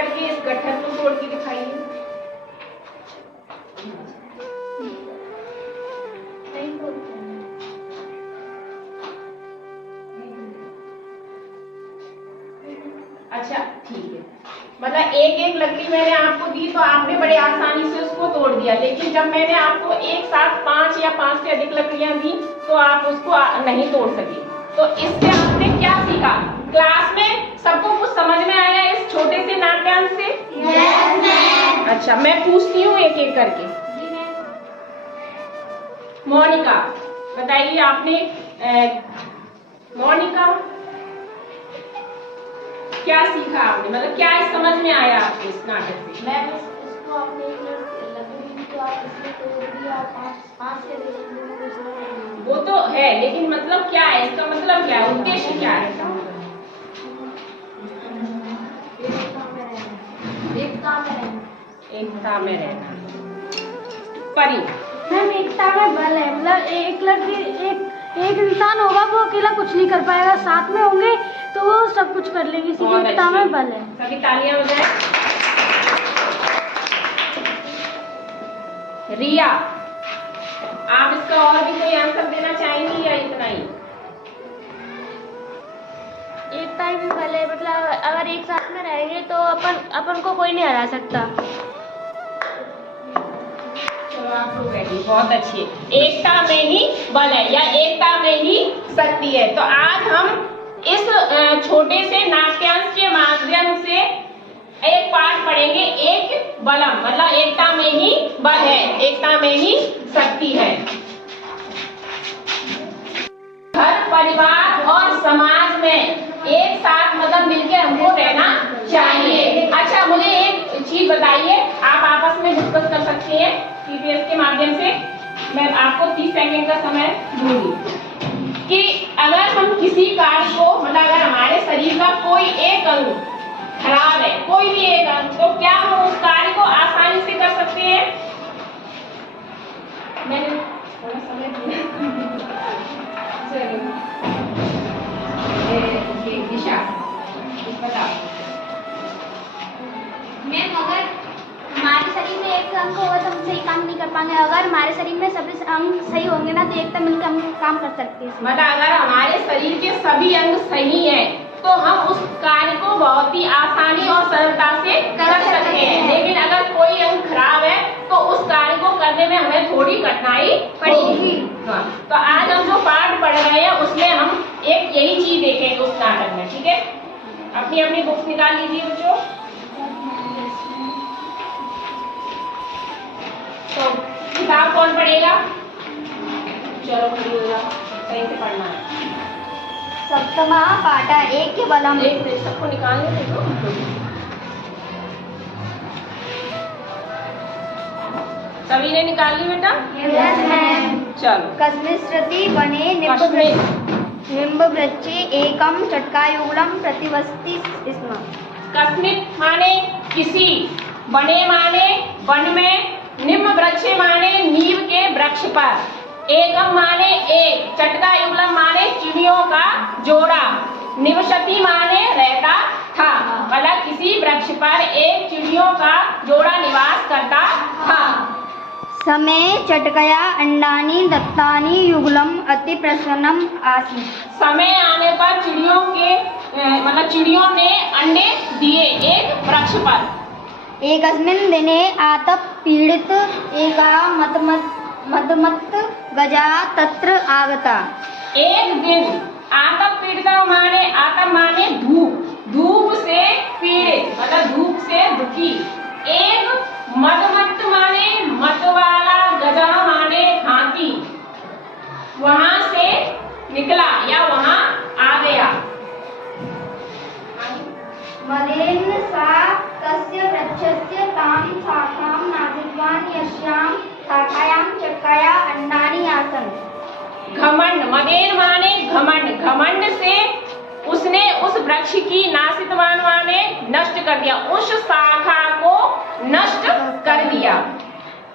करके इस गट्ठर को तोड़ के दिखाइए। अच्छा ठीक है, मतलब एक एक लकड़ी मैंने आपको दी तो आपने बड़े आसानी से उसको तोड़ दिया, लेकिन जब मैंने आपको एक साथ 5 या 5 से अधिक लकड़ियां दी तो आप उसको नहीं तोड़ सके। तो इससे आपने क्या सीखा? क्लास में सबको कुछ समझ में आया इस छोटे से नाट्यांश से? Yes ma'am. अच्छा, मैं पूछती हूँ एक एक करके। मोनिका बताइए, आपने मोनिका क्या सीखा आपने, मतलब क्या समझ में आया आपको इस नाटक से? मैम इसको आपने लकड़ी को आप इसमें तोड़ दिया, 5 के वो तो है, लेकिन मतलब क्या है इसका, मतलब क्या है, उद्देश्य क्या है? एकता में रहना। परी मैम एकता में बल है, मतलब एक इंसान होगा वो अकेला कुछ नहीं कर पाएगा, साथ में होंगे तो वो सब कुछ कर लेंगे, इसीलिए एकता में बल है। सभी तालियां बजाएं। रिया, आप इसका और भी कोई आंसर देना चाहेंगी या इतना ही? एकता ही भी बल है, मतलब अगर एक साथ में रहेंगे तो अपन को कोई नहीं हरा सकता। चलो आप लोग रेडी, बहुत अच्छी है। एकता में ही बल है या एकता में ही शक्ति है। तो आज हम इस छोटे से नाट्यांश के माध्यम से एक पाठ पढ़ेंगे, एक बलम, मतलब एकता में ही बल है, एकता में ही शक्ति है। घर परिवार और समाज में एक साथ मतलब मिलकर हमको रहना चाहिए। अच्छा, मुझे एक चीज बताइए, आप आपस में डिस्कस कर सकते हैं TPS के माध्यम से। मैं आपको 30 सेकंड का समय दूंगी कि अगर हम किसी कार्य को, मतलब अगर हमारे शरीर का कोई एक अंग खराब है, कोई भी एक अंग, तो क्या हम उस कार्य को आसानी से कर सकते हैं? मैंने थोड़ा समय दिया। ये दिशा बताओ। मैम अगर हमारे शरीर में एक अंग होगा तो हम सही काम नहीं कर पाएंगे, अगर हमारे शरीर में सभी अंग सही होंगे ना तो एकता मिलकर हम काम कर सकते हैं। मतलब अगर हमारे शरीर के सभी अंग सही हैं तो हम उस कार्य को बहुत ही आसानी और सरलता से कर सकते हैं, लेकिन अगर कोई अंग खराब है तो उस कार्य को करने में हमें थोड़ी कठिनाई पड़ेगी। हाँ, तो आज हम जो पाठ पढ़ रहे हैं उसमें हम एक यही चीज देखेंगे उस नाटक में, ठीक है? अपनी अपनी बुक्स निकाल लीजिए बच्चों। तो किताब कौन पढ़ेगा? चलो सही से पढ़ना है। सप्तमा पाठ एक के बलम। एक मिनट, सबको निकालने दे दो। सभी ने निकाल ली बेटा? Yes ma'am. चलो। कस्मिश्रति बने निम्ब वृक्षे एकम चटकायुगलम प्रतिवस्ति स्म। कस्मित माने किसी, बने माने वन में, निम्ब वृक्षे माने नीम के वृक्ष पर, एकम माने एक, चटका युगलम माने चिड़ियों का जोड़ा, निवसति माने रहता था, मतलब किसी वृक्ष पर एक चिड़ियों का जोड़ा निवास करता था। समय चटकया अंडानी दत्तानी युगलम अति प्रसन्नम आसी। समय आने पर चिड़ियों के मतलब चिड़ियों ने अंडे दिए एक वृक्ष पर। एकस्मिन् दिने आतप पीड़ित एका मदमत्त गजा तत्र आगता। एक दिन आतप पीड़िता माने, आतप माने धूप, धूप से पीड़ित मतलब धूप से दुखी, एक मदमत्त माने मत वाला, गजा माने हाथी, वहां से निकला या वहां आ गया। मदेन सा तस्य वृक्षस्य तां शाखां नासितवान् यस्यां शाखायां चटकाया अंडानि आसन्। घमंड, मदेन माने घमंड, घमंड से उसने उस वृक्ष की, नासितवान माने नष्ट कर दिया, उस शाखा को नष्ट कर दिया।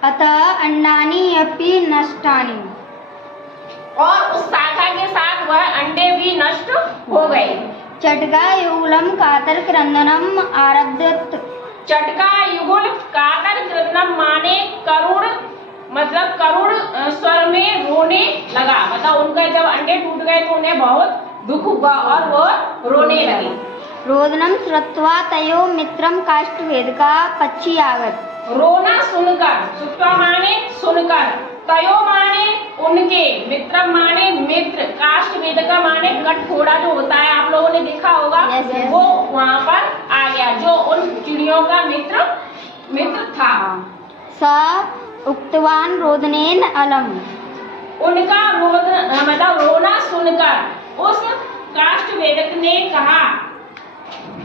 अतः अंडानि अपि नष्टानि। और उस शाखा के साथ वह अंडे भी नष्ट हो गए। चटका युगलम कातर क्रंदनम आरब्धत चटका युगुल कातर कृतनम माने करुण, मतलब करुण स्वर में रोने लगा। मतलब उनका जब अंडे टूट गए तो उन्हें बहुत दुख हुआ और वो रोने लगे। रोदनम श्रुत्वा तयो मित्रम काष्ठवेद का पक्षी आगत। रोना सुनकर, श्रुत्वा माने सुनकर, तयो माने उनके, मित्रम माने मित्र, काष्ठवेद का माने कठफोड़ा जो होता है आप लोगों ने देखा होगा। Yes, yes. वो वहाँ पर आ गया जो उन चिड़ियों का मित्र था। स उक्तवान रोदनेन अलम। उनका मतलब रोना सुनकर उस काष्ठवेदक ने कहा,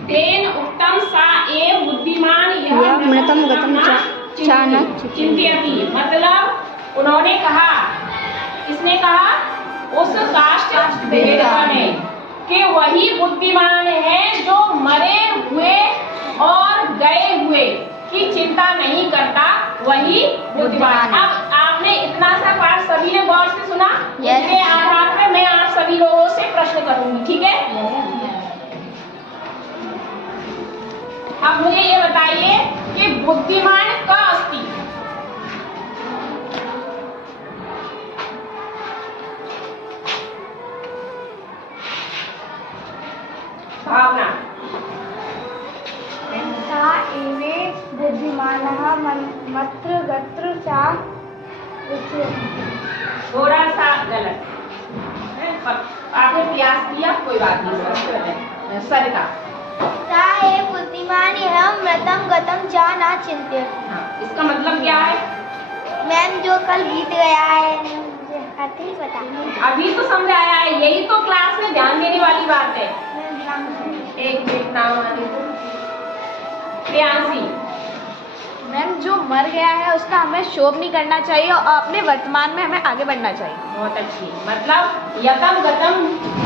तेन उत्तम सा एव बुद्धिमान यह मृतम गतम चानक चिंत्यति। मतलब उन्होंने कहा, किसने कहा? उस काष्ठवेदक ने, कि वही बुद्धिमान है जो मरे हुए और गए हुए की चिंता नहीं करता, वही बुद्धिमान। अब आपने इतना सा पाठ सभी ने गौर से सुना। इसके आधार पर मैं आप सभी लोगों से प्रश्न करूंगी, ठीक है? अब मुझे ये बताइए कि बुद्धिमान का अस्ति? भावना बुद्धिमानः मत्र गत्र चा। थोड़ा सा गलत है, आपने प्रयास किया, कोई बात नहीं। सरिता, सा ए बुद्धिमान यह मृतम गतम चा ना चिंत्यति। हाँ, इसका मतलब क्या है? मैम जो कल बीत गया है मुझे अर्थ नहीं पता। अभी तो समझाया है, यही तो क्लास में ध्यान देने वाली बात है। एक मिनट, नाम आने को। प्रियांशी, मैम जो मर गया है उसका हमें शोक नहीं करना चाहिए और अपने वर्तमान में हमें आगे बढ़ना चाहिए। बहुत अच्छी। मतलब यतम गतम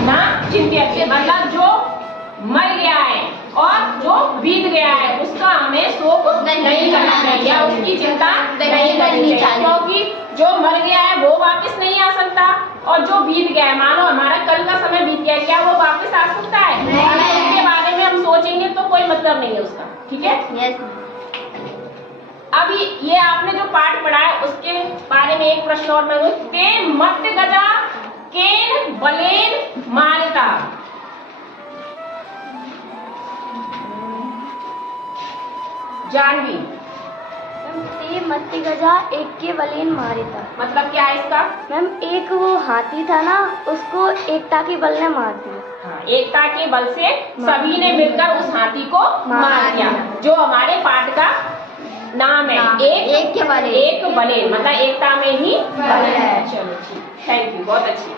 ना चिंत्यति, मतलब जो मर गया है और जो बीत गया है उसका हमें शोक नहीं करना चाहिए या उसकी चिंता नहीं करनी चाहिए, क्योंकि जो मर गया है वो वापस नहीं आ सकता और जो बीत गया है, मानो हमारा कल का समय बीत गया, क्या वो वापस आ सकता है? अगर उसके बारे में हम सोचेंगे तो कोई मतलब नहीं है उसका, ठीक है? यस। अभी ये आपने जो पाठ पढ़ा है उसके बारे में एक प्रश्न और मैं दूं। ते मत गजा केन बलेन मारिता। जानवी, ते मत्ती गजा एक के बलेन मारे था। मतलब क्या है इसका? मैम एक वो हाथी था ना, उसको एकता के बल ने मार दिया। हाँ, एकता के बल से सभी ने मिलकर उस हाथी को मार दिया, जो हमारे पाठ का नाम है। एक के बले, एक बले मतलब एकता में ही बल है। चलो ठीक, थैंक यू, बहुत अच्छी।